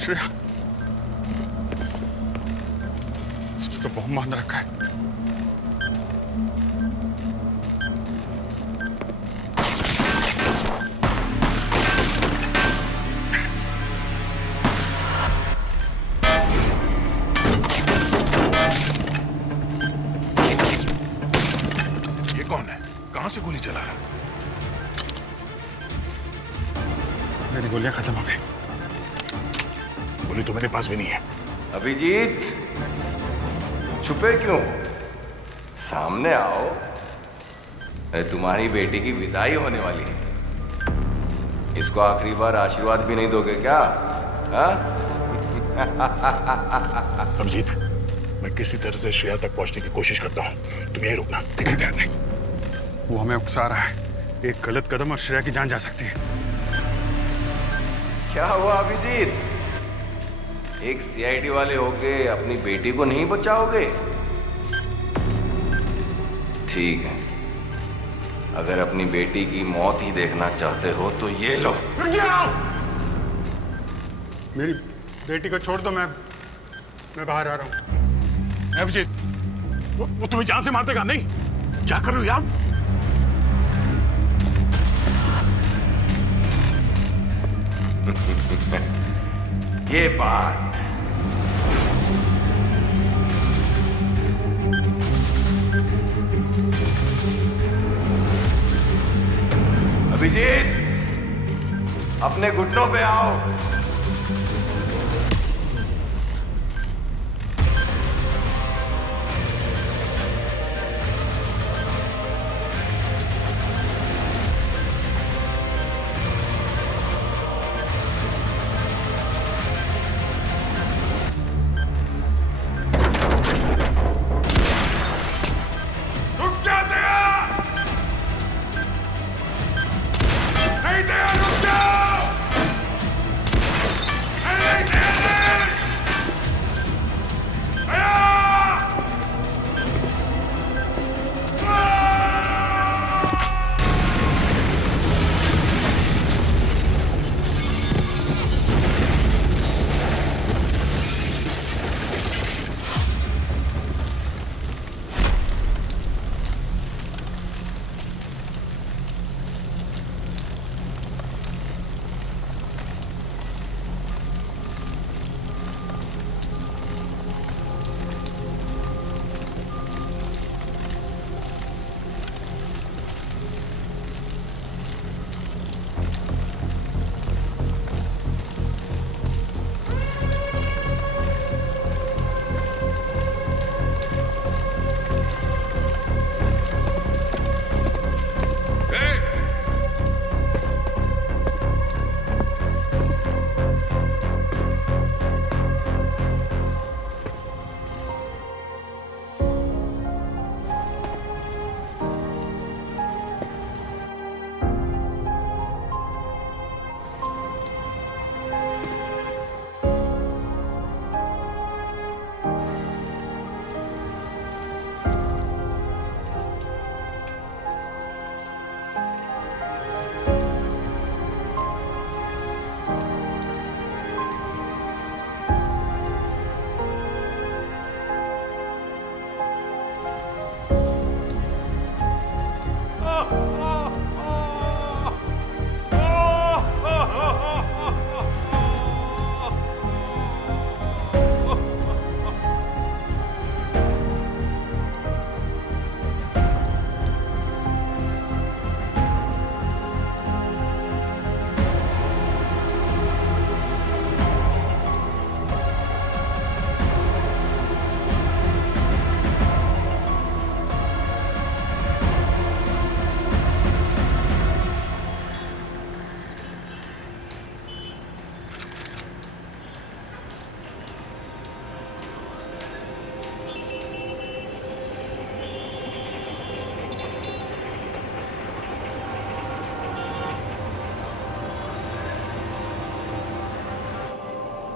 श्रेया, इसमें तो बम बांध रखा है। ये कौन है? कहां से गोली चला रहा? मेरी गोलियां खत्म हो गई। गोली तो मेरे पास भी नहीं है। अभिजीत, छुपे क्यों? सामने आओ। अरे तुम्हारी बेटी की विदाई होने वाली है। इसको आखिरी बार आशीर्वाद भी नहीं दोगे क्या? हाँ? अभिजीत, मैं किसी तरह से श्रेया तक पहुंचने की कोशिश करता हूं। तुम यहीं रुकना, ठीक है? ध्यान नहीं। वो हमें उकसा रहा है। एक गलत कदम और श्रेया की जान जा सकती है। क्या हुआ अभिजीत? एक सीआईडी वाले होके अपनी बेटी को नहीं बचाओगे? ठीक है, अगर अपनी बेटी की मौत ही देखना चाहते हो तो ये लो। रुक जाओ! मेरी बेटी को छोड़ दो, मैं बाहर आ रहा हूं। अभिजीत, वो तुम्हें जान से मार देगा। नहीं, क्या कर रहे हो यार? ये बात अभिजीत, अपने घुटनों पे आओ।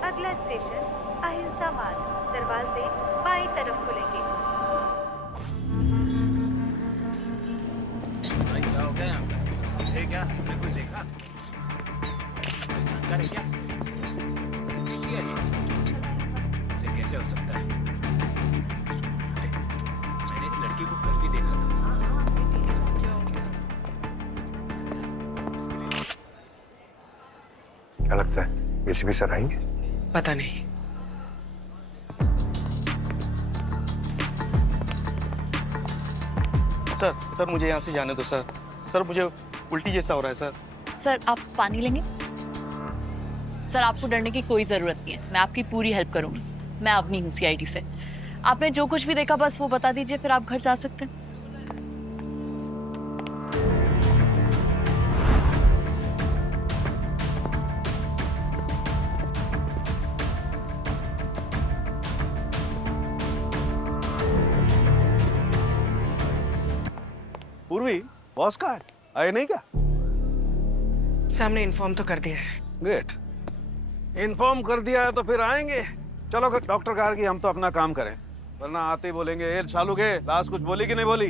अगला स्टेशन अहिंसा मार्ग, दरवाजे बाईं तरफ खुलेंगे। भाई क्या हो गया यहाँ पे? क्या तुमने कुछ देखा? जानकारी क्या? खुशी है से कैसे हो सकता है? अरे, मैंने इस लड़की को कल भी देखा था। क्या लगता है एसीपी सर आएंगे? पता नहीं। सर मुझे यहाँ से जाने दो सर। सर मुझे उल्टी जैसा हो रहा है सर। सर आप पानी लेंगे? सर आपको डरने की कोई ज़रूरत नहीं है, मैं आपकी पूरी हेल्प करूंगी। मैं अवनी हूँ CID से। आपने जो कुछ भी देखा बस वो बता दीजिए, फिर आप घर जा सकते हैं। पूर्वी बॉस कहाँ है? आए नहीं क्या? सामने इन्फॉर्म तो कर दिया है। ग्रेट, इन्फॉर्म कर दिया है तो फिर आएंगे। चलो डॉक्टर कहा कि हम तो अपना काम करें, वरना आते ही बोलेंगे ए चालू के लास्ट कुछ बोली कि नहीं बोली।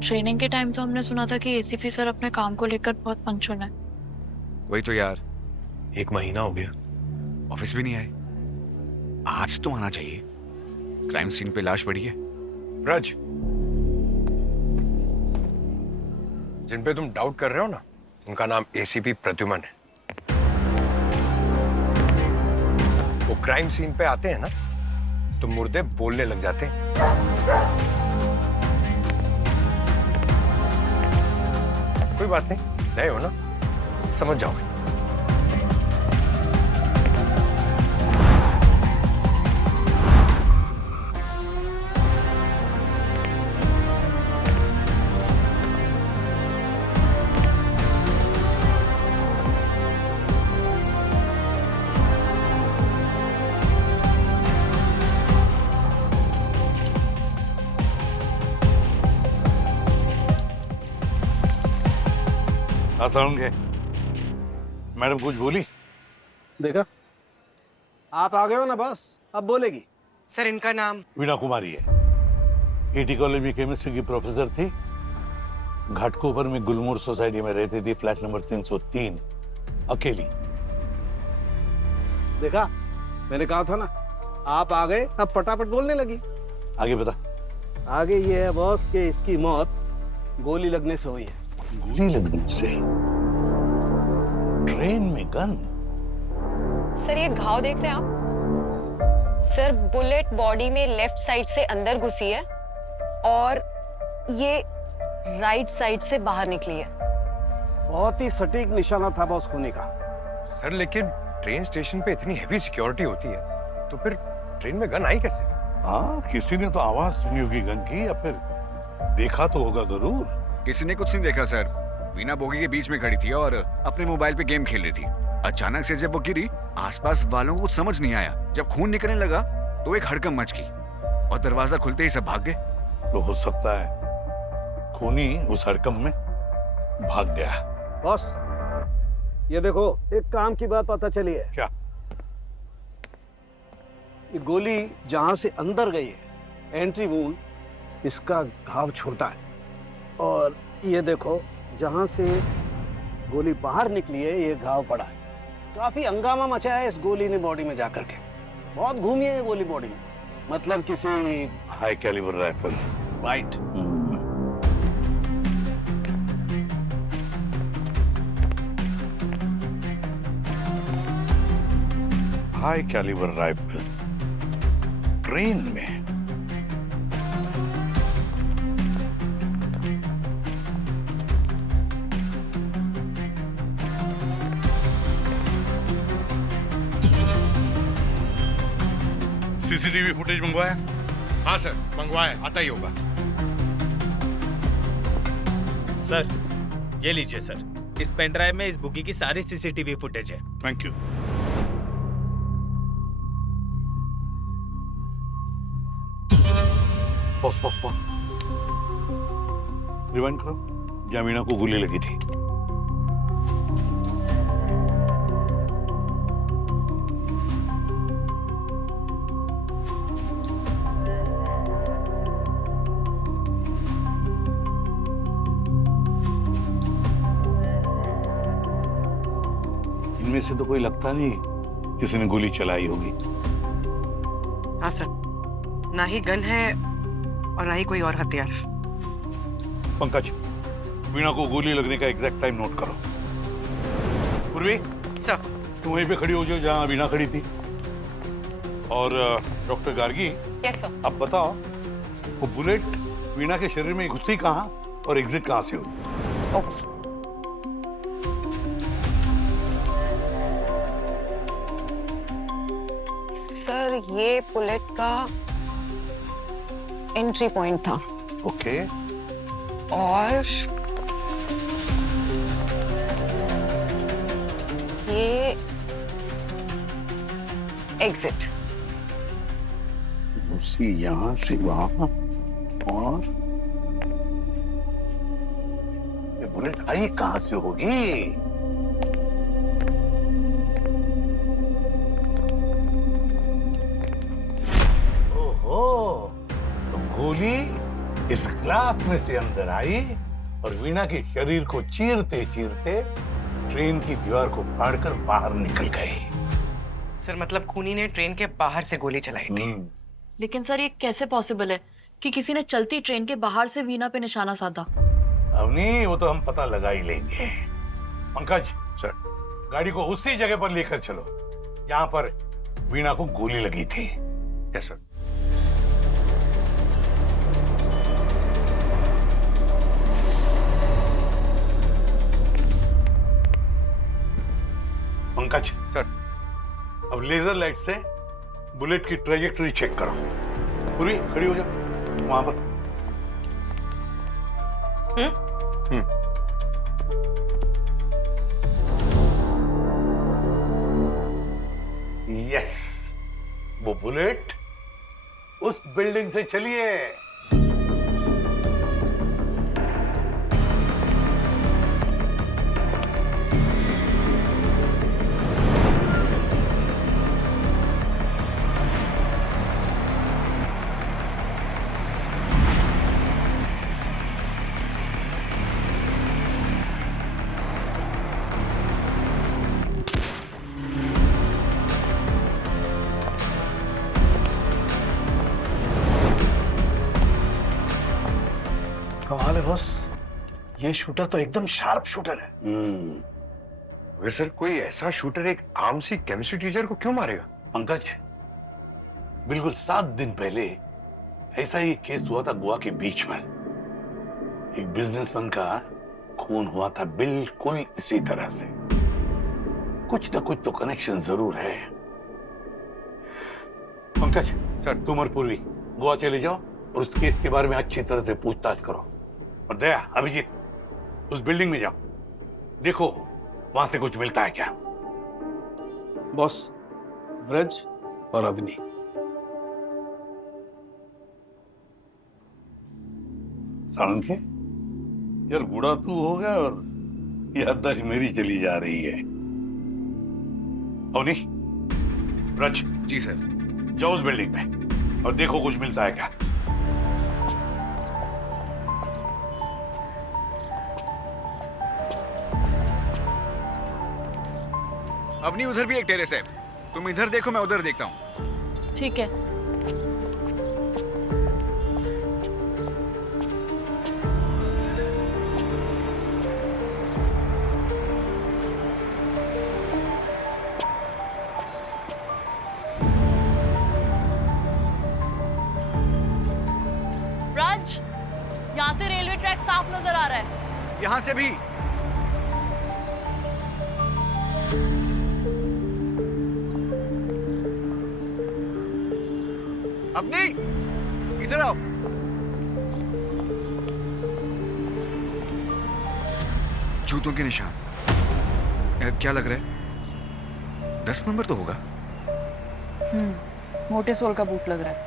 ट्रेनिंग के टाइम तो हमने सुना था कि ACP सर अपने काम को लेकर बहुत पंक्चुअल है। वही तो यार, 1 महीना हो गया, ऑफिस भी नहीं आए। आज तो आना चाहिए। क्राइम सीन पे लाश पड़ी है। ब्रज, जिन पे तुम डाउट कर रहे हो ना, उनका नाम ACP प्रद्युमन है। वो क्राइम सीन पे आते हैं ना तो मुर्दे बोलने लग जाते हैं। कोई बात नहीं, नए हो ना, समझ जाओगे। होंगे। मैडम कुछ बोली? देखा, आप आ गए हो ना बस, अब बोलेगी। सर इनका नाम वीणा कुमारी है। AT कॉलेज में केमिस्ट्री की प्रोफेसर थी। घाटकोपर में गुलमोहर सोसाइटी में रहती थी, फ्लैट नंबर 303, अकेली। देखा, मैंने कहा था ना, आप आ गए, अब फटाफट बोलने लगी। आगे बता। आगे ये है बॉस कि इसकी मौत गोली लगने से हुई है। गोली लगने से? ट्रेन में गन? सर ये घाव देख रहे हैं आप? सर बुलेट बॉडी में लेफ्ट साइड से अंदर घुसी है और ये राइट साइड से बाहर निकली है। बहुत ही सटीक निशाना था बॉस खूनी का। सर लेकिन ट्रेन स्टेशन पे इतनी हेवी सिक्योरिटी होती है तो फिर ट्रेन में गन आई कैसे? हाँ, किसी ने तो आवाज सुनी होगी गन की, या फिर देखा तो होगा जरूर। किसी ने कुछ नहीं देखा सर। वीणा बोगी के बीच में खड़ी थी और अपने मोबाइल पे गेम खेल रही थी। अचानक से जब वो गिरी, आसपास वालों को कुछ समझ नहीं आया। जब खून निकलने लगा तो एक हड़कंप मच गई और दरवाजा खुलते ही सब भाग गए। तो हो सकता है खूनी उस हड़कंप में भाग गया। बॉस ये देखो, एक काम की बात पता चली है। क्या? ये गोली जहां से अंदर गई है, एंट्री वूंड, इसका घाव छोटा है, और ये देखो जहां से गोली बाहर निकली है, ये घाव बड़ा है। काफी हंगामा मचा है इस गोली ने बॉडी में जाकर के। बहुत घूमी है ये गोली बॉडी में, मतलब किसी high calibre rifle. Right. High calibre rifle train में? CCTV फुटेज मंगवाया? हाँ सर, मंगवाया, आता ही होगा। सर ये लीजिए सर, इस पेन ड्राइव में इस बुकी की सारी CCTV फुटेज है। Thank you. पॉज। रिवाइंड करो। जहाँ वीणा को गोली लगी थी। इनमें से तो कोई लगता नहीं किसी ने गोली चलाई होगी। हाँ सर, ना ही गन है और ना ही कोई और हथियार। पंकज, वीणा को गोली लगने का एग्जैक्ट टाइम नोट करो। पूर्वी, सर तुम वहीं पे खड़ी हो जाओ जहां वीणा खड़ी थी। और डॉक्टर गार्गी, यस सर। अब बताओ वो बुलेट वीणा के शरीर में घुसी कहाँ और एग्जिट कहाँ से हुई? Okay sir. सर ये बुलेट का एंट्री पॉइंट था। ओके। और ये एग्जिट। उसी यहां से वहां, और ये बुलेट आई कहां से होगी? ओहो, तो गोली इस ग्लास में से अंदर आई और वीणा के शरीर को चीरते चीरते ट्रेन की दीवार को फाड़कर बाहर निकल गई। सर मतलब खूनी ने ट्रेन के बाहर से गोली चलाई थी। लेकिन सर ये कैसे पॉसिबल है कि किसी ने चलती ट्रेन के बाहर से वीणा पे निशाना साधा? अवनी, वो तो हम पता लगा ही लेंगे। पंकज सर, गाड़ी को उसी जगह पर लेकर चलो जहां पर वीणा को गोली लगी थी। Yes sir. पंकज सर, अब लेजर लाइट से बुलेट की ट्रेजेक्टरी चेक करो। पूरी खड़ी हो जा वहां पर। यस, वो बुलेट उस बिल्डिंग से चली है। कमाल है बॉस, ये शूटर तो एकदम शार्प शूटर है। मगर सर कोई ऐसा शूटर एक आम सी केमिस्ट्री टीचर को क्यों मारेगा? पंकज, बिल्कुल 7 दिन पहले ऐसा ही केस हुआ था गोवा के बीच में। एक बिजनेसमैन का खून हुआ था बिल्कुल इसी तरह से। कुछ ना कुछ तो कनेक्शन जरूर है। पंकज सर, तुम और पूर्वी गोवा चले जाओ और उस केस के बारे में अच्छी तरह से पूछताछ करो। और दया, अभिजीत, उस बिल्डिंग में जाओ, देखो वहां से कुछ मिलता है क्या। बॉस, ब्रज और अवनी। सालुंखे, यार बूढ़ा तू हो गया और याददाश्त मेरी चली जा रही है। अवनी, ब्रज। जी सर। जाओ उस बिल्डिंग में और देखो कुछ मिलता है क्या। अवनी, उधर भी एक टेरेस है, तुम इधर देखो, मैं उधर देखता हूँ। ठीक है। राज, यहाँ से रेलवे ट्रैक साफ नजर आ रहा है। यहाँ से भी। अवनी, इधर आओ। जूतों के निशान, क्या लग रहा है? 10 नंबर तो होगा। मोटे सोल का बूट लग रहा है।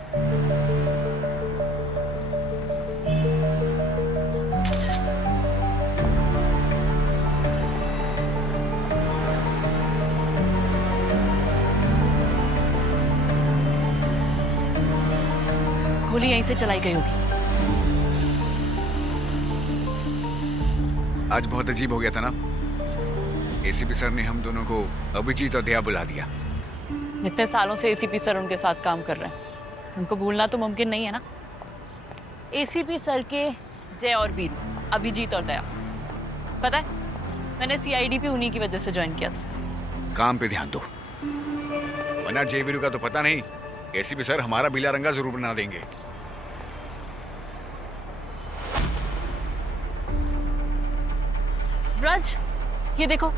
गोली यहीं से चलाई गई होगी। आज बहुत अजीब हो गया था ना। एसीपी सर ने हम दोनों को अभिजीत और दया बुला दिया। इतने सालों से एसीपी सर उनके साथ काम कर रहे हैं, उनको भूलना तो मुमकिन नहीं है ना। एसीपी सर के जय और वीरू, अभिजीत और दया, पता है मैंने सीआईडी भी उन्हीं की वजह से ज्वाइन किया था। काम पे ध्यान दो, वरना जय वीरू का तो पता नहीं, एसीपी सर हमारा पीला रंगा जरूर बना देंगे। ब्रज, ये देखो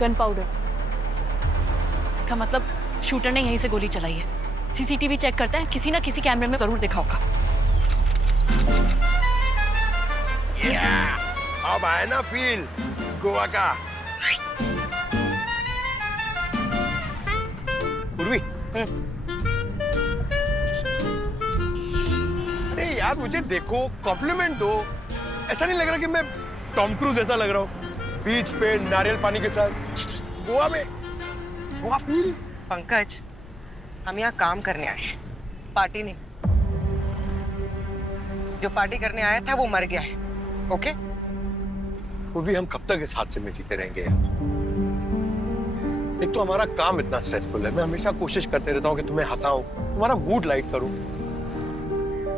गन पाउडर। इसका मतलब शूटर ने यहीं से गोली चलाई है। सीसीटीवी चेक करते हैं, किसी ना किसी कैमरे में जरूर देखा होगा। अब आए ना फील गोवा का। उर्वी, अरे यार मुझे देखो, कॉम्प्लीमेंट दो। ऐसा नहीं लग रहा कि मैं टॉम क्रूज जैसा लग रहा हूँ बीच पे नारियल पानी के साथ गोवा में। गोवा फील। पंकज, हम यहाँ काम करने आए हैं, पार्टी नहीं। जो पार्टी करने आया था वो मर गया है, ओके? उर्वी, हम कब तक इस हादसे में जीते रहेंगे यार? एक तो हमारा काम इतना स्ट्रेसफुल है, मैं हमेशा कोशिश करते रहता हूँ कि तुम्हें हंसाऊं, तुम्हारा मूड लाइट करूं।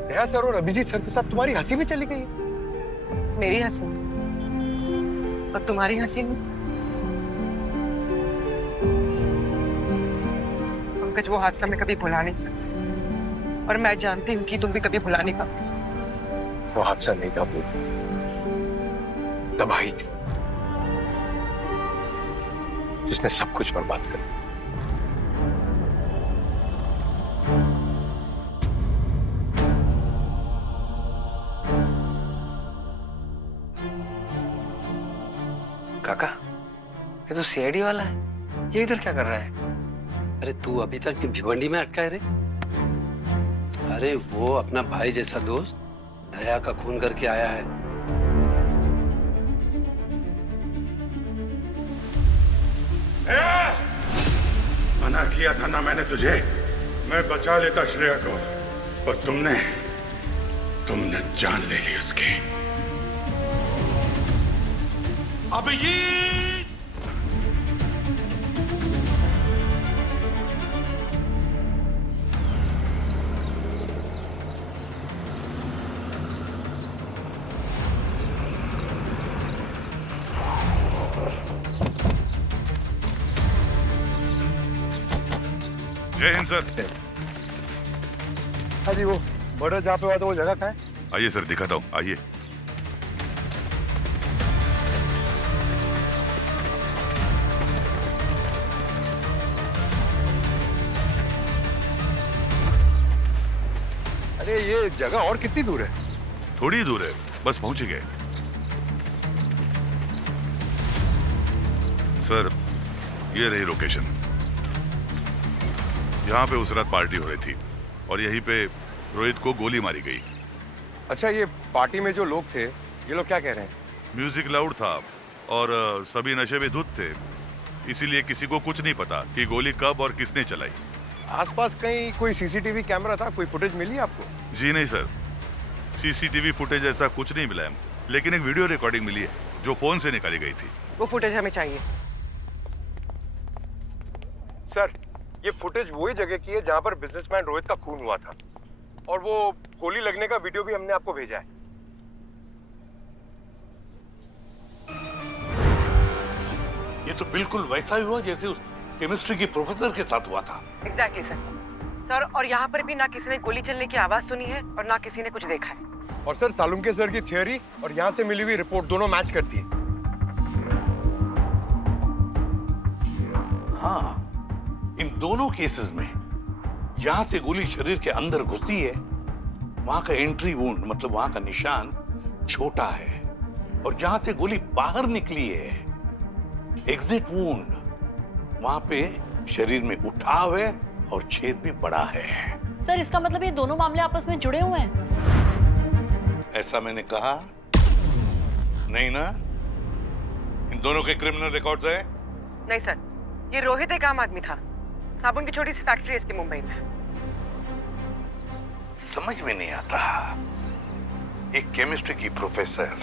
दया सर और अभिजीत सर के साथ तुम्हारी हंसी भी चली गई। मेरी हंसी और तुम्हारी हंसी में पंकज, वो हादसा मैं कभी भुला नहीं सकती, और मैं जानती हूँ कि तुम भी कभी भुला नहीं पाओगे। वो हादसा नहीं था, वो तबाही थी जिसने सब कुछ बर्बाद कर दिया। काका, ये तो सीआईडी वाला है, ये इधर क्या कर रहा है? अरे तू अभी तक भिवंडी में अटका है रे? अरे वो अपना भाई जैसा दोस्त दया का खून करके आया है। मना किया था ना मैंने तुझे, मैं बचा लेता श्रेया को, और तुमने जान ले ली उसकी। अभिजीत! जय हिंद सर। हाँ जी, वो मर्डर जहाँ पे हुआ था वो जगह कहाँ है? आइए सर, दिखाता हूँ, आइए। अरे ये जगह और कितनी दूर है? थोड़ी दूर है, बस पहुंच ही गए। सर, ये रही लोकेशन। यहाँ पे उस रात पार्टी हो रही थी और यहीं पे रोहित को गोली मारी गई। अच्छा, ये पार्टी में जो लोग थे, ये लोग क्या कह रहे हैं? म्यूजिक लाउड था और सभी नशे में धुत थे, इसीलिए किसी को कुछ नहीं पता कि गोली कब और किसने चलाई। आसपास कहीं कोई सीसीटीवी कैमरा था, कोई फुटेज मिली आपको? जी नहीं सर, सीसीटीवी फुटेज ऐसा कुछ नहीं मिला हमको, लेकिन एक वीडियो रिकॉर्डिंग मिली है जो फोन से निकाली गई थी। वो फुटेज हमें चाहिए। सर, ये फुटेज वही जगह की है जहां पर बिजनेसमैन रोहित का खून हुआ था, और वो गोली लगने का वीडियो भी हमने आपको भेजा है। ये तो बिल्कुल वैसा ही हुआ जैसे उस केमिस्ट्री की प्रोफेसर के साथ हुआ था। एग्जैक्टली सर, और यहाँ पर भी ना किसी ने गोली चलने की आवाज सुनी है और ना किसी ने कुछ देखा है। और सर, सालुंके सर की थियोरी और यहाँ से मिली हुई रिपोर्ट दोनों मैच करती है। हाँ, इन दोनों केसेस में जहां से गोली शरीर के अंदर घुसी है वहां का एंट्री वुंड, मतलब वहां का निशान छोटा है, और जहां से गोली बाहर निकली है एग्जिट वुंड, वहां पे शरीर में उठाव है और छेद भी बड़ा है। सर, इसका मतलब ये दोनों मामले आपस में जुड़े हुए हैं? ऐसा मैंने कहा नहीं ना। इन दोनों के क्रिमिनल रिकॉर्ड्स है? नहीं सर, ये रोहित एक आम आदमी था, साबुन की छोटी सी फैक्ट्री है इसकी मुंबई में। समझ में नहीं आता, एक केमिस्ट्री की प्रोफेसर,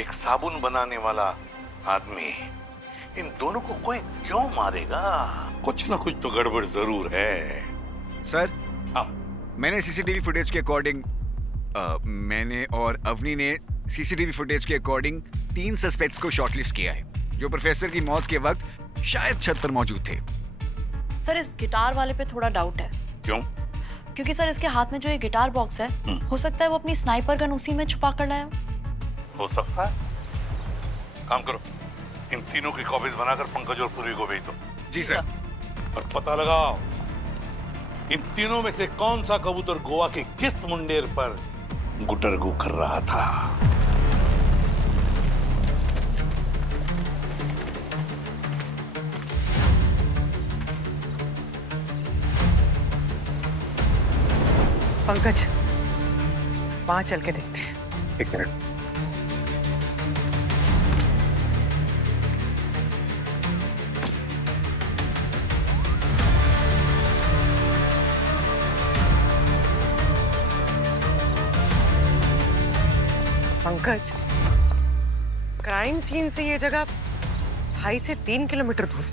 एक साबुन बनाने वाला आदमी इन दोनों को कोई क्यों मारेगा? कुछ ना कुछ तो गड़बड़ जरूर है। सर, हाँ। मैंने सीसीटीवी फुटेज के अकॉर्डिंग मैंने और अवनी ने सीसीटीवी फुटेज के अकॉर्डिंग 3 सस्पेक्ट्स को शॉर्टलिस्ट किया है, जो प्रोफेसर की मौत के वक्त शायद छत पर मौजूद थे। सर, इस गिटार वाले पे थोड़ा डाउट है। क्यों? क्योंकि सर इसके हाथ में जो ये गिटार बॉक्स है, हो सकता है वो अपनी स्नाइपर गन उसी में छुपा कर लाया हो सकता है। काम करो, इन तीनों की कॉपीज बनाकर पंकज और पूर्वी को भेज दो। जी सर। और पता लगाओ इन तीनों में से कौन सा कबूतर गोवा के किस मुंडेर पर गुटरगू कर रहा था। पंकज, वहां चल के देखते हैं। एक मिनट। पंकज, क्राइम सीन से ये जगह 2.5 से 3 किलोमीटर दूर।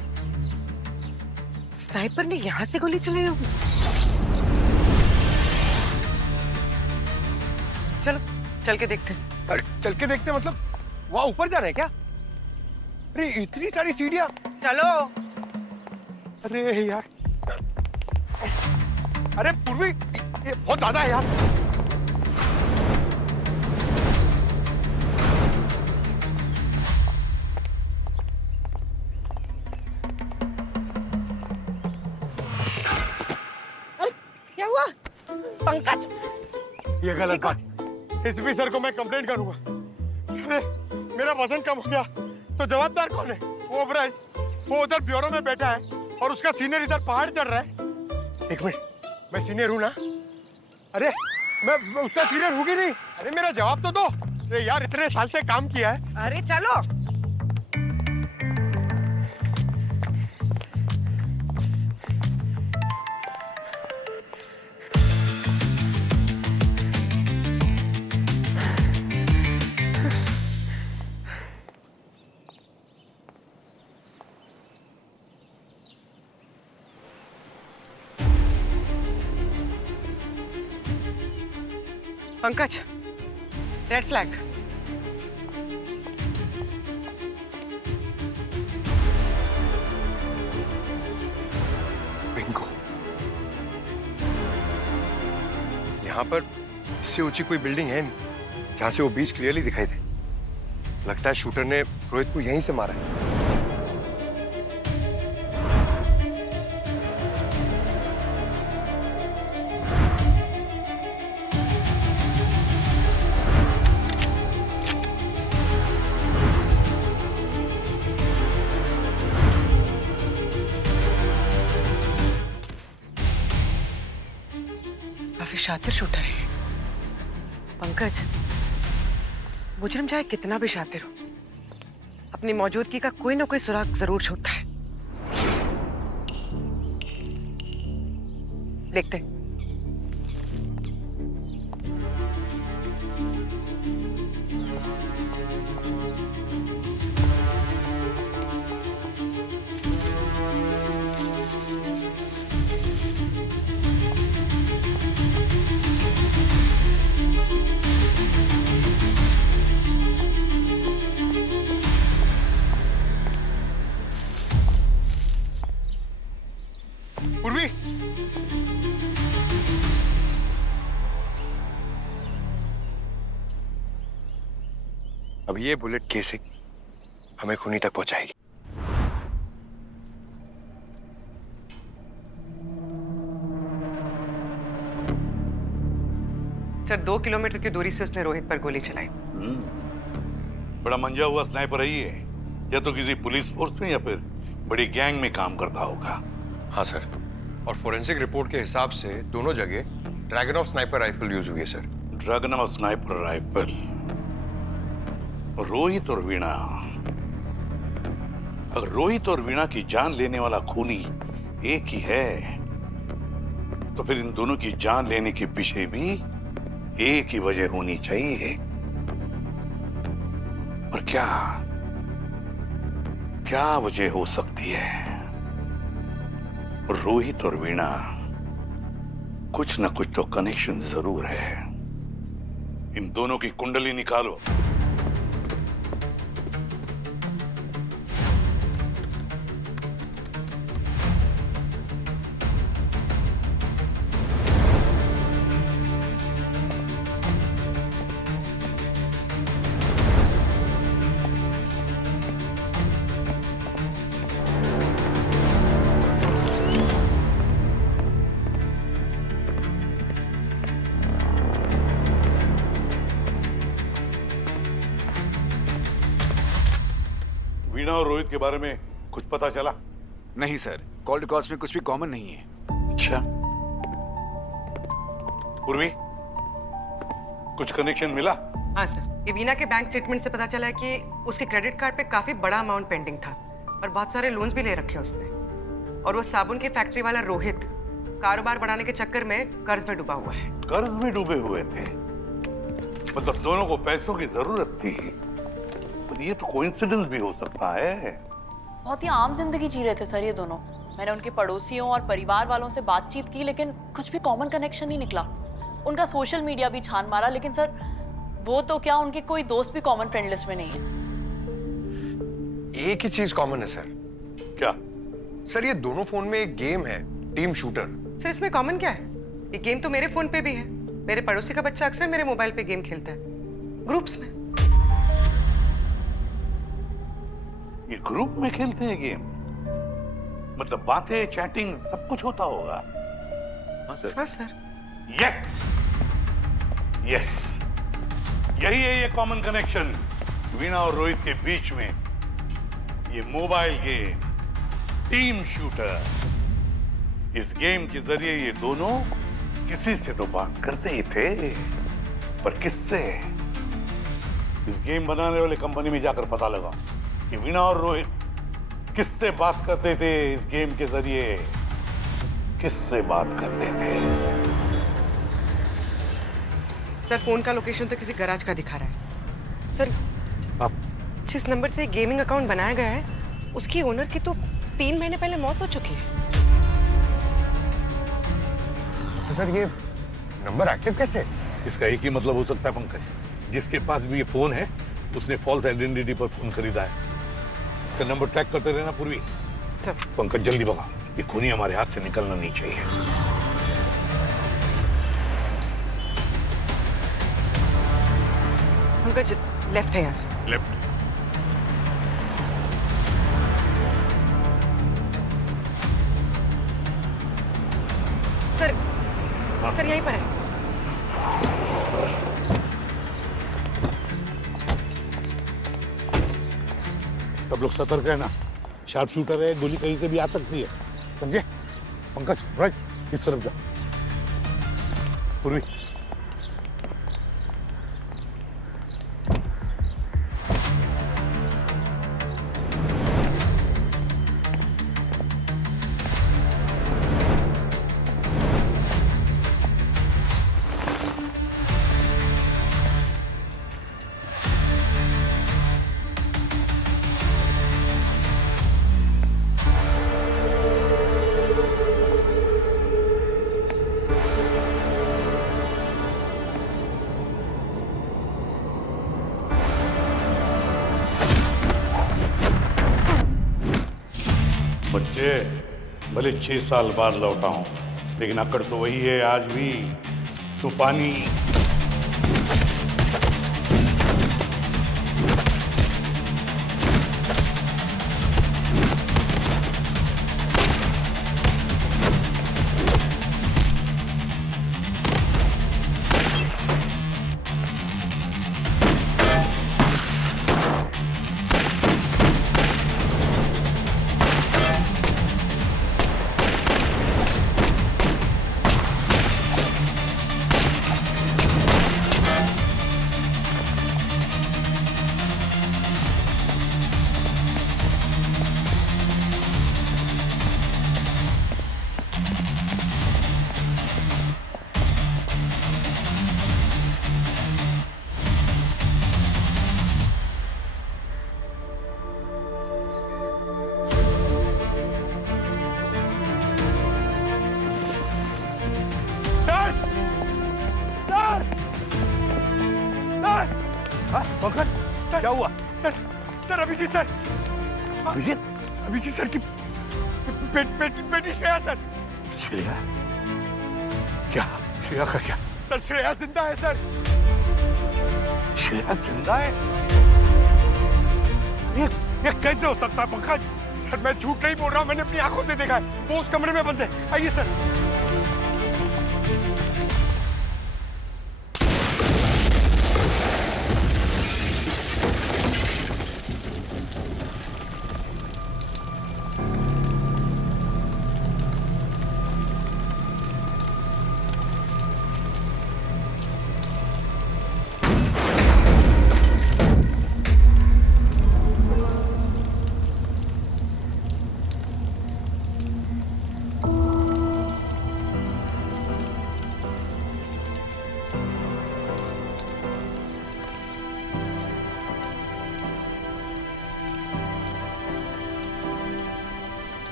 स्नाइपर ने यहां से गोली चलाई होगी। चलो चल के देखते हैं। अरे चल के देखते हैं मतलब वहां ऊपर जाना है क्या? अरे इतनी सारी सीढ़ियां। चलो। अरे यार, अरे पूर्वी, ये बहुत ज्यादा है यार। क्या हुआ पंकज? ये गलत बात। एसपी सर को मैं कंप्लेंट करूंगा। अरे मेरा वजन कम हो गया तो जवाबदार कौन है? वो ब्रज, वो उधर ब्यूरो में बैठा है और उसका सीनियर इधर पहाड़ चढ़ रहा है। एक मिनट, मैं सीनियर हूं ना? अरे मैं उसका सीनियर हूँ कि नहीं? अरे मेरा जवाब तो दो। अरे यार, इतने साल से काम किया है। अरे चलो। Pankaj, red flag. बिंगो। यहाँ पर इससे ऊंची कोई बिल्डिंग है नहीं जहां से वो बीच क्लियरली दिखाई दे। लगता है शूटर ने रोहित को यहीं से मारा है। काफी शातिर शूटर है पंकज। मुजरिम चाहे कितना भी शातिर हो, अपनी मौजूदगी का कोई ना कोई सुराग जरूर छोड़ता है। देखते हैं। पूर्वी, अब ये बुलेट केसिंग हमें खूनी तक पहुंचाएगी। सर, 2 किलोमीटर की दूरी से उसने रोहित पर गोली चलाई। बड़ा मंजा हुआ स्नाइपर है ये, या तो किसी पुलिस फोर्स में या फिर बड़ी गैंग में काम करता होगा। हाँ सर, और फोरेंसिक रिपोर्ट के हिसाब से दोनों जगह ड्रैगन स्नाइपर राइफल यूज हुई है sir. Dragon sniper rifle. Rohit और वीणा, अगर रोहित और वीणा की जान लेने वाला खूनी एक ही है तो फिर इन दोनों की जान लेने के पीछे भी एक ही वजह होनी चाहिए। और क्या क्या वजह हो सकती है? रोहित और वीणा कुछ ना कुछ तो कनेक्शन जरूर है। इन दोनों की कुंडली निकालो। वीणा और रोहित के बारे में कुछ पता चला? नहीं सर, कॉल रिकॉर्ड्स में कुछ भी कॉमन नहीं है। अच्छा, पूर्वी कुछ कनेक्शन मिला? हाँ सर, ये वीना के बैंक स्टेटमेंट से पता चला है कि उसके क्रेडिट कार्ड पे काफी बड़ा अमाउंट पेंडिंग था और बहुत सारे लोन्स भी ले रखे उसने। और वो साबुन की फैक्ट्री वाला रोहित कारोबार बढ़ाने के चक्कर में कर्ज में डूबा हुआ है। कर्ज में डूबे हुए थे? मतलब दोनों को पैसों की जरूरत थी। पर ये तो कोइंसिडेंस भी हो सकता है। बहुत ही आम जिंदगी जी रहे थे सर ये दोनों। मैंने उनके पड़ोसियों और परिवार वालों से बातचीत की, लेकिन कुछ भी कॉमन कनेक्शन नहीं निकला। उनका सोशल मीडिया भी छान मारा, लेकिन सर वो तो क्या, उनके कोई दोस्त भी कॉमन फ्रेंड लिस्ट में नहीं है। एक ही चीज कॉमन है सर। क्या? सर ये दोनों फोन में एक गेम है, टीम शूटर। सर इसमें कॉमन क्या है? ये गेम तो मेरे फोन पे भी है। मेरे पड़ोसी का बच्चा अक्सर मेरे मोबाइल पे गेम खेलता है, ग्रुप्स में। ये ग्रुप में खेलते हैं गेम? मतलब बातें, चैटिंग सब कुछ होता होगा। हाँ सर। हाँ सर। यस यस, यही है ये कॉमन कनेक्शन वीणा और रोहित के बीच में। ये मोबाइल गेम, टीम शूटर। इस गेम के जरिए ये दोनों किसी से तो बात करते ही थे, पर किससे? इस गेम बनाने वाले कंपनी में जाकर पता लगा कि वीणा और रोहित किससे बात करते थे। इस गेम के जरिए किससे बात करते थे? सर फोन का लोकेशन तो किसी गैराज का दिखा रहा है। सर जिस नंबर से गेमिंग अकाउंट बनाया गया है उसकी ओनर की तो 3 महीने पहले मौत हो चुकी है। तो सर ये नंबर एक्टिव कैसे? इसका एक ही मतलब हो सकता है पंकज, जिसके पास भी ये फोन है उसने फॉल्स आइडेंटिटी पर फोन खरीदा है। इसका नंबर ट्रैक करते रहना पूर्वी। सर। पंकज जल्दी भगा, ये खूनी हमारे हाथ से निकलना नहीं चाहिए। पंकज लेफ्ट है यहाँ से। लेफ्ट। सर सर यहीं पर है। सब लोग सतर्क रहना, शार्प शूटर है, गोली कहीं से भी आ सकती है, समझे? पंकज राइट, इस तरफ जा। पूर्वी बच्चे, भले 6 साल बाद लौटा हूं, लेकिन अकड़ तो वही है आज भी, तूफानी। क्या हुआ? Sir Abhijeet sir, Abhijeet sir की बेटी श्रेया सर। श्रेया? क्या? श्रेया का क्या? सर श्रेया जिंदा है सर। श्रेया जिंदा है? ये कैसे हो सकता है पंकज? सर मैं झूठ नहीं बोल रहा हूँ, मैंने अपनी आंखों से देखा है। वो उस कमरे में बंद है। आइए सर।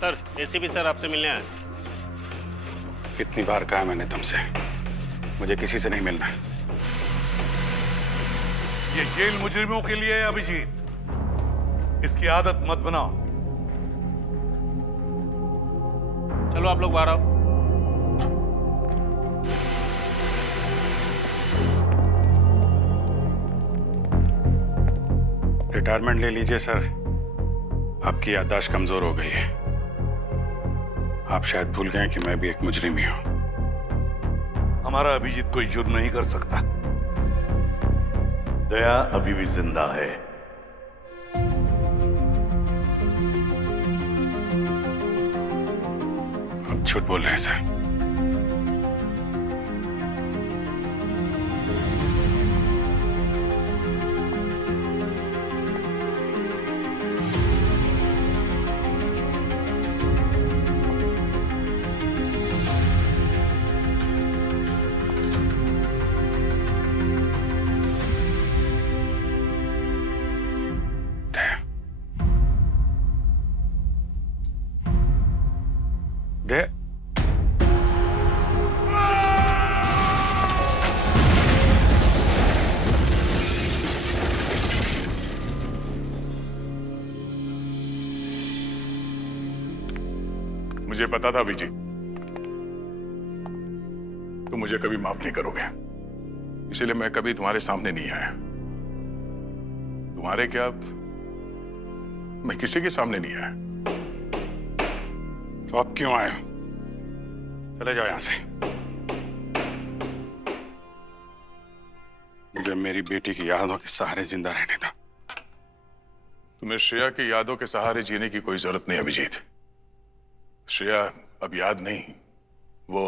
सर एसीपी सर आपसे मिलने आए। कितनी बार कहा मैंने तुमसे, मुझे किसी से नहीं मिलना है। ये जेल मुजरिमों के लिए है अभिजीत, इसकी आदत मत बनाओ। चलो आप लोग बाहर आओ। रिटायरमेंट ले लीजिए सर, आपकी याददाश्त कमजोर हो गई है। आप शायद भूल गए कि मैं भी एक मुजरिम ही हूं। हमारा अभिजीत कोई जुर्म नहीं कर सकता। दया अभी भी जिंदा है। आप झूठ बोल रहे हैं सर। दे मुझे पता था अभिजीत, तुम मुझे कभी माफ नहीं करोगे, इसीलिए मैं कभी तुम्हारे सामने नहीं आया। तुम्हारे क्या, मैं किसी के सामने नहीं आया। तो आप क्यों आए हो? चले जाओ यहां से। मुझे मेरी बेटी की यादों के सहारे जिंदा रहने था। तुम्हें श्रेया की यादों के सहारे जीने की कोई जरूरत नहीं अभिजीत। श्रेया अब याद नहीं, वो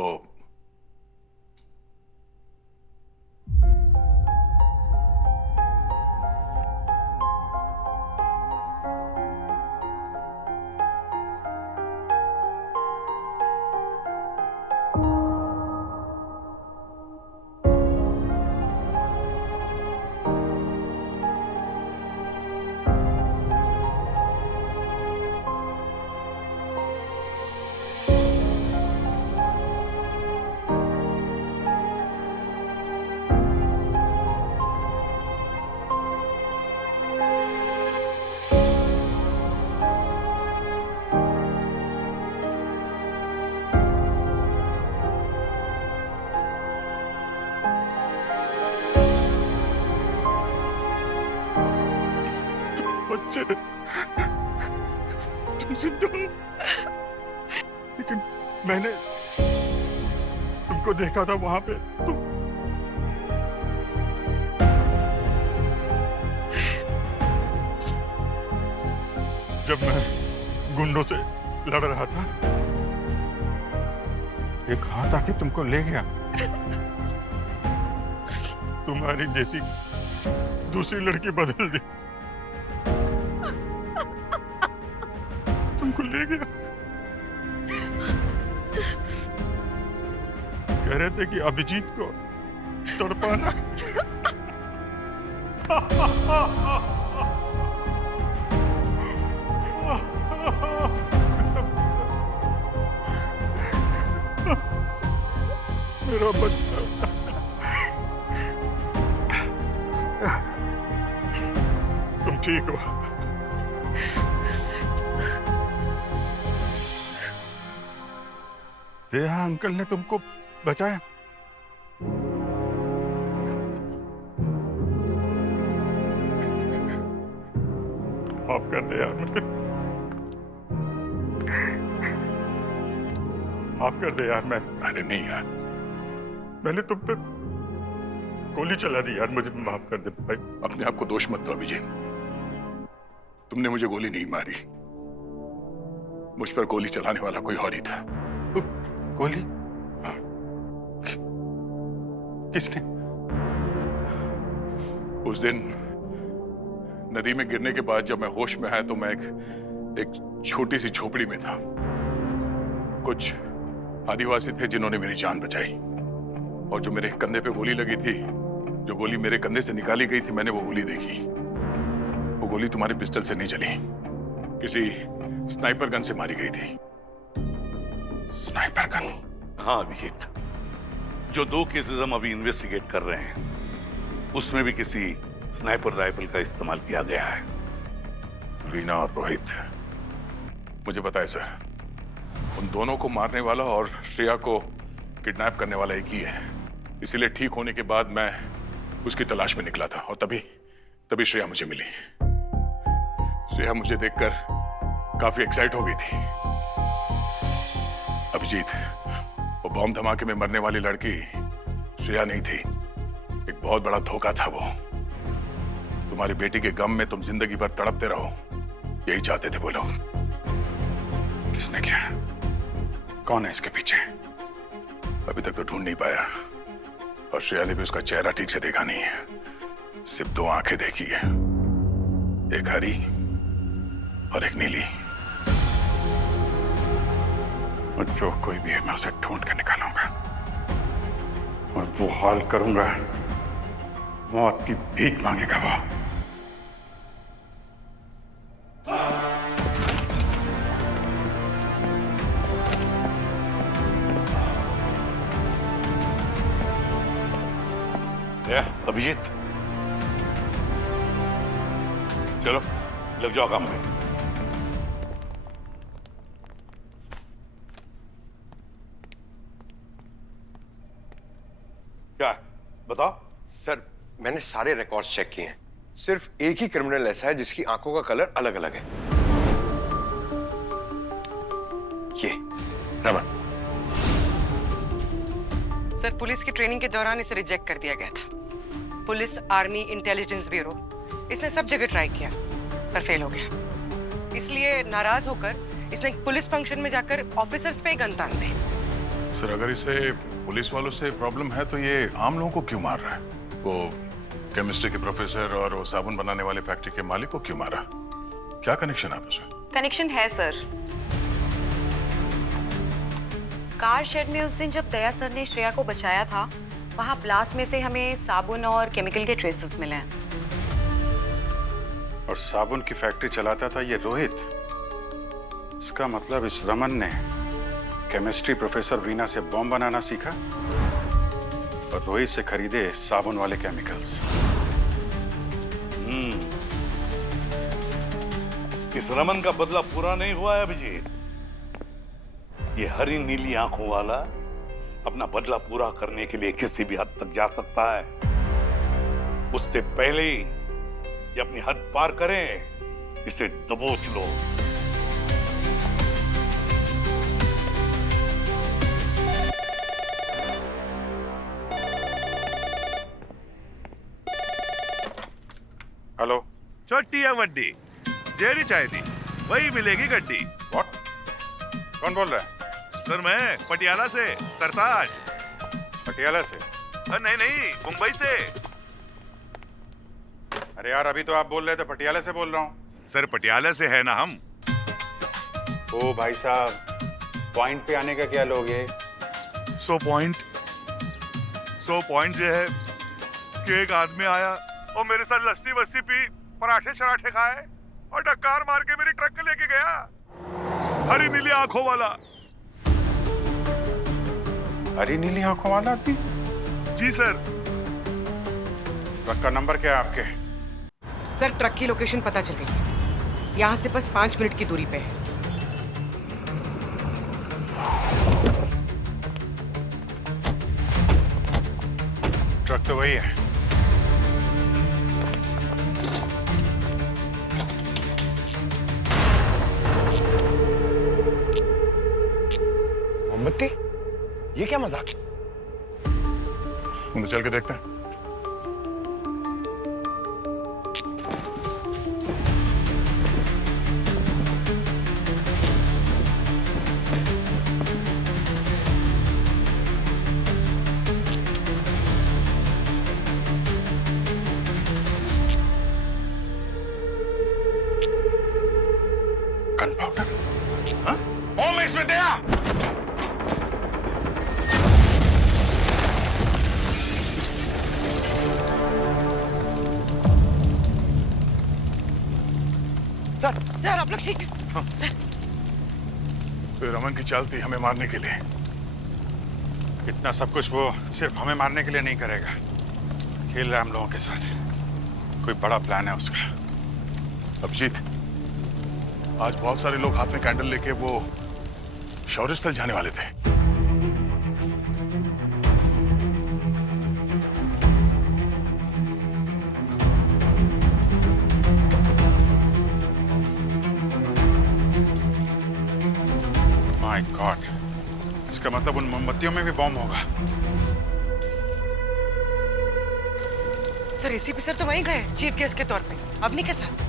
बच्चे, तुम जिंदा हो। लेकिन मैंने तुमको देखा था वहां पे, तुम जब मैं गुंडों से लड़ रहा था, एक हाथ आके तुमको ले गया। तुम्हारी जैसी दूसरी लड़की बदल दी, तुमको ले गया। कह रहे थे कि अभिजीत को तड़पाना। मेरा बच्चा, तुम ठीक हो? दया अंकल ने तुमको बचाया। माफ कर दे यार, माफ कर दे यार। अरे नहीं यार, मैंने तुम पे गोली चला दी यार, मुझे माफ कर दे भाई। अपने आप को दोष मत दो अभिजीत, तुमने मुझे गोली नहीं मारी, मुझ पर गोली चलाने वाला कोई और ही था। गोली? किसने? उस दिन नदी में गिरने के बाद जब मैं होश में आया तो मैं एक छोटी सी झोपड़ी में था। कुछ आदिवासी थे जिन्होंने मेरी जान बचाई, और जो मेरे कंधे पे गोली लगी थी, जो गोली मेरे कंधे से निकाली गई थी, मैंने वो गोली देखी। वो गोली तुम्हारे पिस्टल से नहीं चली, किसी स्नाइपर गन से मारी गई थी। Sniper gun? हाँ अभिजीत, जो 2 केसेस हम अभी इन्वेस्टिगेट कर रहे हैं, उसमें भी किसी स्नाइपर राइफल का इस्तेमाल किया गया है। रीना और रोहित, मुझे पता है सर, उन दोनों को मारने वाला और श्रेया को किडनैप करने वाला एक ही है। इसीलिए ठीक होने के बाद मैं उसकी तलाश में निकला था, और तभी श्रेया मुझे मिली। श्रेया मुझे देखकर काफी एक्साइट हो गई थी। अभिजीत, वो बॉम्ब धमाके में मरने वाली लड़की श्रेया नहीं थी, एक बहुत बड़ा धोखा था वो। तुम्हारी बेटी के गम में तुम जिंदगी भर तड़पते रहो, यही चाहते थे वो लोग। किसने किया? कौन है इसके पीछे? अभी तक तो ढूंढ नहीं पाया, और श्रेया ने भी उसका चेहरा ठीक से देखा नहीं है। सिर्फ 2 आंखें देखी है, एक हरी और एक नीली। और जो कोई भी है मैं उसे ढूंढ कर निकालूंगा, और वो हाल करूंगा, मौत की भीख मांगेगा वो। अभिजीत, चलो लग जाओ काम में। क्या बताओ? सर, मैंने सारे रिकॉर्ड्स चेक किए हैं, सिर्फ एक ही क्रिमिनल ऐसा है जिसकी आंखों का कलर अलग अलग है। ये रमन। सर, पुलिस की ट्रेनिंग के दौरान इसे रिजेक्ट कर दिया गया था। पुलिस, आर्मी, इंटेलिजेंस ब्यूरो, इसने सब जगह ट्राई किया पर फेल हो गया। इसलिए नाराज होकर इसने पुलिस फंक्शन में जाकर ऑफिसर्स पे गन तान दी। सर, अगर इसे पुलिस वालों से प्रॉब्लम है तो ये आम लोगों को क्यों मार रहा है? वो केमिस्ट्री के प्रोफेसर और वो साबुन बनाने वाले फैक्ट्री के मालिक को क्यों मारा? क्या कनेक्शन है आपस में? कनेक्शन है सर। कार शेड में उस दिन जब दया सर ने श्रेया को बचाया था, वहां ब्लास्ट में से हमें साबुन और केमिकल के ट्रेसेस मिले हैं। और साबुन की फैक्ट्री चलाता था ये रोहित। इसका मतलब इस रमन ने केमिस्ट्री प्रोफेसर वीना से बॉम्ब बनाना सीखा और रोहित से खरीदे साबुन वाले केमिकल्स। इस रमन का बदला पूरा नहीं हुआ है अभिजीत। ये हरी नीली आंखों वाला अपना बदला पूरा करने के लिए किसी भी हद तक जा सकता है। उससे पहले ही ये अपनी हद पार करें इसे दबोच लो। हेलो। छोटी या वड्डी, जेरी चाय दी, वही मिलेगी गड्डी। व्हाट? कौन बोल रहा है? सर मैं पटियाला से, सरताज। पटियाला से? नहीं नहीं, मुंबई से। अरे यार, अभी तो आप बोल रहे थे पटियाला से बोल रहा हूँ। सर पटियाला से है ना हम। ओ भाई साहब, पॉइंट पे आने का क्या लोगे? 100 पॉइंट जो है कि एक आदमी आया और मेरे साथ लस्सी वस्सी पी, पराठे शराठे खाए और डकार मार के मेरी ट्रक के लेके गया। हरी नीली आंखों वाला। हरी नीली आंखों वाला आदमी? जी सर। ट्रक का नंबर क्या है आपके? सर ट्रक की लोकेशन पता चल गई, यहाँ से बस 5 मिनट की दूरी पे है। ट्रक तो वही है। मोमबत्ती? ये क्या मजाक? उन्हें चल के देखते हैं। Gun powder? हाँ? ओम इसमें दया! सर आप लोग ठीक है? हाँ। सर तो रमन की चाल थी हमें मारने के लिए। इतना सब कुछ वो सिर्फ हमें मारने के लिए नहीं करेगा। खेल रहा है हम लोगों के साथ। कोई बड़ा प्लान है उसका। अभिजीत, आज बहुत सारे लोग हाथ में कैंडल लेके वो शौर्य स्थल जाने वाले थे। माय गॉड, इसका मतलब उन मोमबत्तियों में भी बॉम्ब होगा। सर एसीपी सर तो वहीं गए चीफ गेस्ट के तौर पे, अवनी के साथ।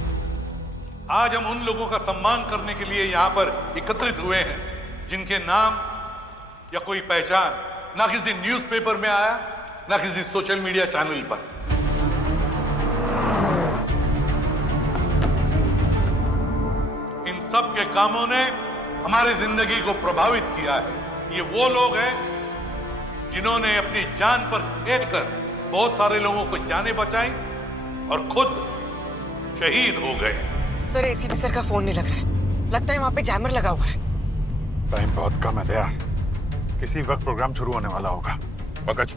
आज हम उन लोगों का सम्मान करने के लिए यहाँ पर एकत्रित हुए हैं जिनके नाम या कोई पहचान ना किसी न्यूज़पेपर में आया, ना किसी सोशल मीडिया चैनल पर। इन सब के कामों ने हमारी जिंदगी को प्रभावित किया है। ये वो लोग हैं जिन्होंने अपनी जान पर खेल कर बहुत सारे लोगों को जानें बचाई और खुद शहीद हो गए। सर एसीपी सर का फोन नहीं लग रहा है, लगता है वहां पे जैमर लगा हुआ है। टाइम बहुत कम है दया, किसी वक्त प्रोग्राम शुरू होने वाला होगा। पंकज,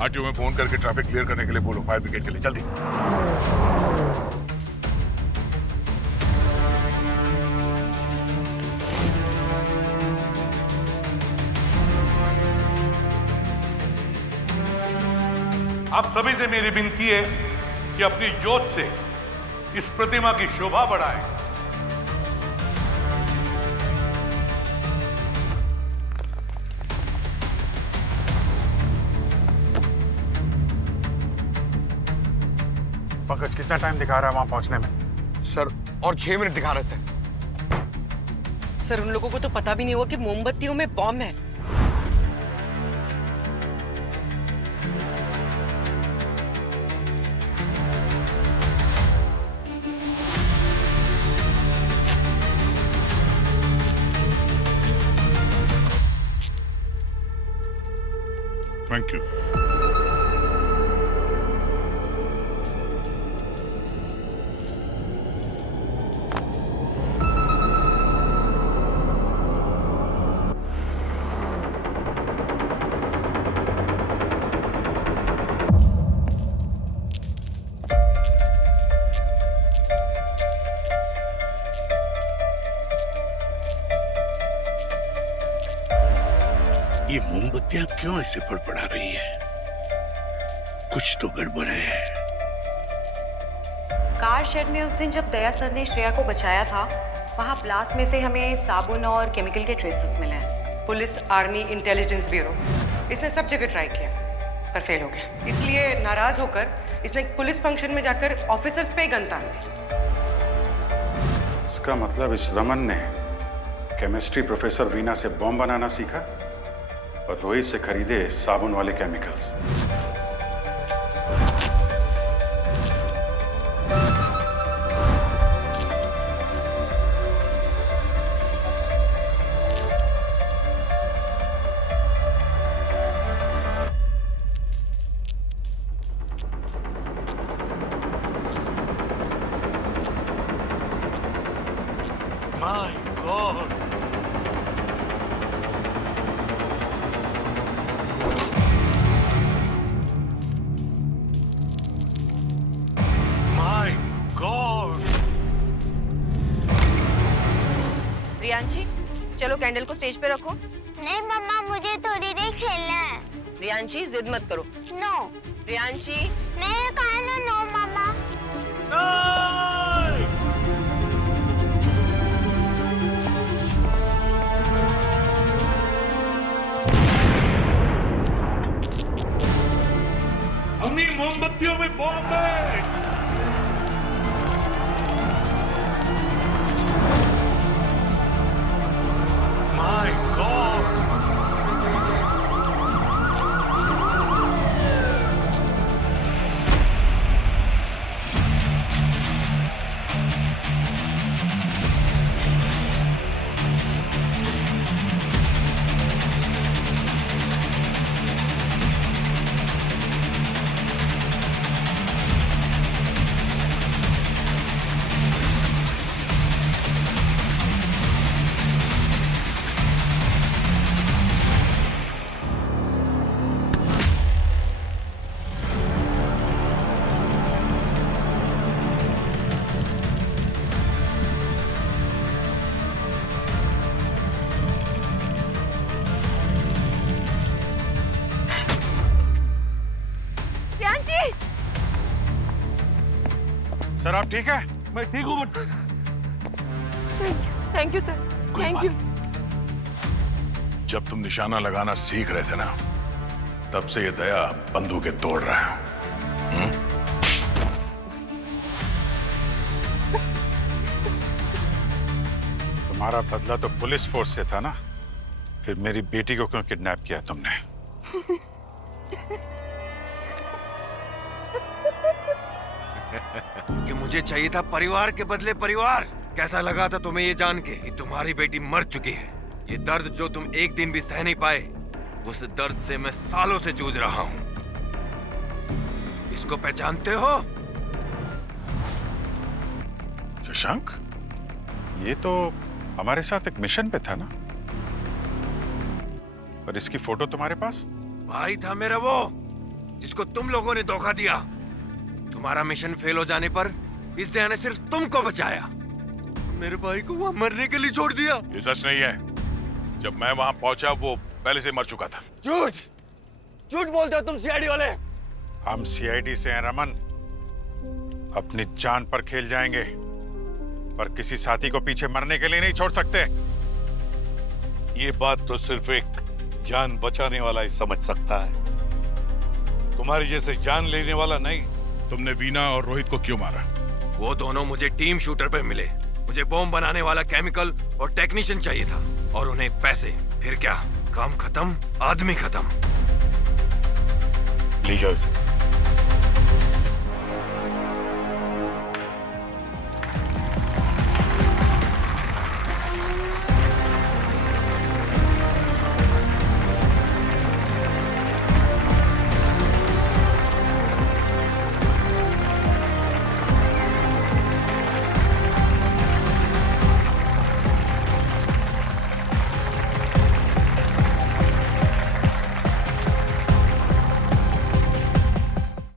आरटीओ में फोन करके ट्रैफिक क्लियर करने के लिए बोलो, फायर ब्रिगेड के लिए जल्दी। आप सभी से मेरी विनती है कि अपनी जोत से इस प्रतिमा की शोभा बढ़ाएं। पंकज, कितना टाइम दिखा रहा है वहां पहुंचने में? सर और 6 मिनट दिखा रहे थे। सर उन लोगों को तो पता भी नहीं हुआ कि मोमबत्तियों में बॉम्ब है। Thank you. ये मोमबत्तियां क्यों ऐसे फड़फड़ा रही है? कुछ तो गड़बड़ है। कार शेड में उस दिन जब दया सर ने श्रेया को बचाया था, वहाँ ब्लास्ट में से हमें साबुन और केमिकल के ट्रेसेस मिले हैं। पुलिस, आर्मी, इंटेलिजेंस ब्यूरो, इसने सब जगह ट्राई किया पर फेल हो गया। इसलिए नाराज होकर इसने एक पुलिस फंक्शन में जाकर ऑफिसर्स पे ही गन तान दी। इसका मतलब इस रमन ने केमिस्ट्री प्रोफेसर वीना से बॉम्ब बनाना सीखा और रोहित से खरीदे साबुन वाले chemicals. My God! My God! Riyanshi, चलो कैंडल को स्टेज पे रखो। नहीं मम्मा, मुझे थोड़ी देर खेलना है। रियांशी, जिद मत करो। नो। रियांशी, मैं कहा ना नो मम्मा। अपनी मोमबत्तियों में बॉम्ब है। My God! सर आप ठीक है? मैं ठीक हूँ but thank you sir, thank you. जब तुम निशाना लगाना सीख रहे थे ना, तब से ये दया बंदूकें तोड़ रहा है। तुम्हारा बदला तो पुलिस फोर्स से था ना, फिर मेरी बेटी को क्यों किडनैप किया तुमने? कि मुझे चाहिए था परिवार के बदले परिवार। कैसा लगा था तुम्हें ये जान के कि तुम्हारी बेटी मर चुकी है? ये दर्द जो तुम एक दिन भी सह नहीं पाए, उस दर्द से मैं सालों से जूझ रहा हूं। इसको पहचानते हो? शशांक, ये तो हमारे साथ एक मिशन पे था ना, और इसकी फोटो तुम्हारे पास? भाई था मेरा वो, जिसको तुम लोगों ने धोखा दिया। तुम्हारा मिशन फेल हो जाने पर इस दया ने सिर्फ तुमको बचाया, मेरे भाई को वहां मरने के लिए छोड़ दिया। ये सच नहीं है। जब मैं वहां पहुंचा वो पहले से मर चुका था। झूठ झूठ बोलते हो तुम सीआईडी वाले। हम सीआईडी से हैं रमन, अपनी जान पर खेल जाएंगे, पर किसी साथी को पीछे मरने के लिए नहीं छोड़ सकते। ये बात तो सिर्फ एक जान बचाने वाला ही समझ सकता है, तुम्हारे जैसे जान लेने वाला नहीं। तुमने वीना और रोहित को क्यों मारा? वो दोनों मुझे टीम शूटर पे मिले। मुझे बॉम्ब बनाने वाला केमिकल और टेक्नीशियन चाहिए था, और उन्हें पैसे। फिर क्या, काम खत्म, आदमी खत्म। ले जाओ इसे।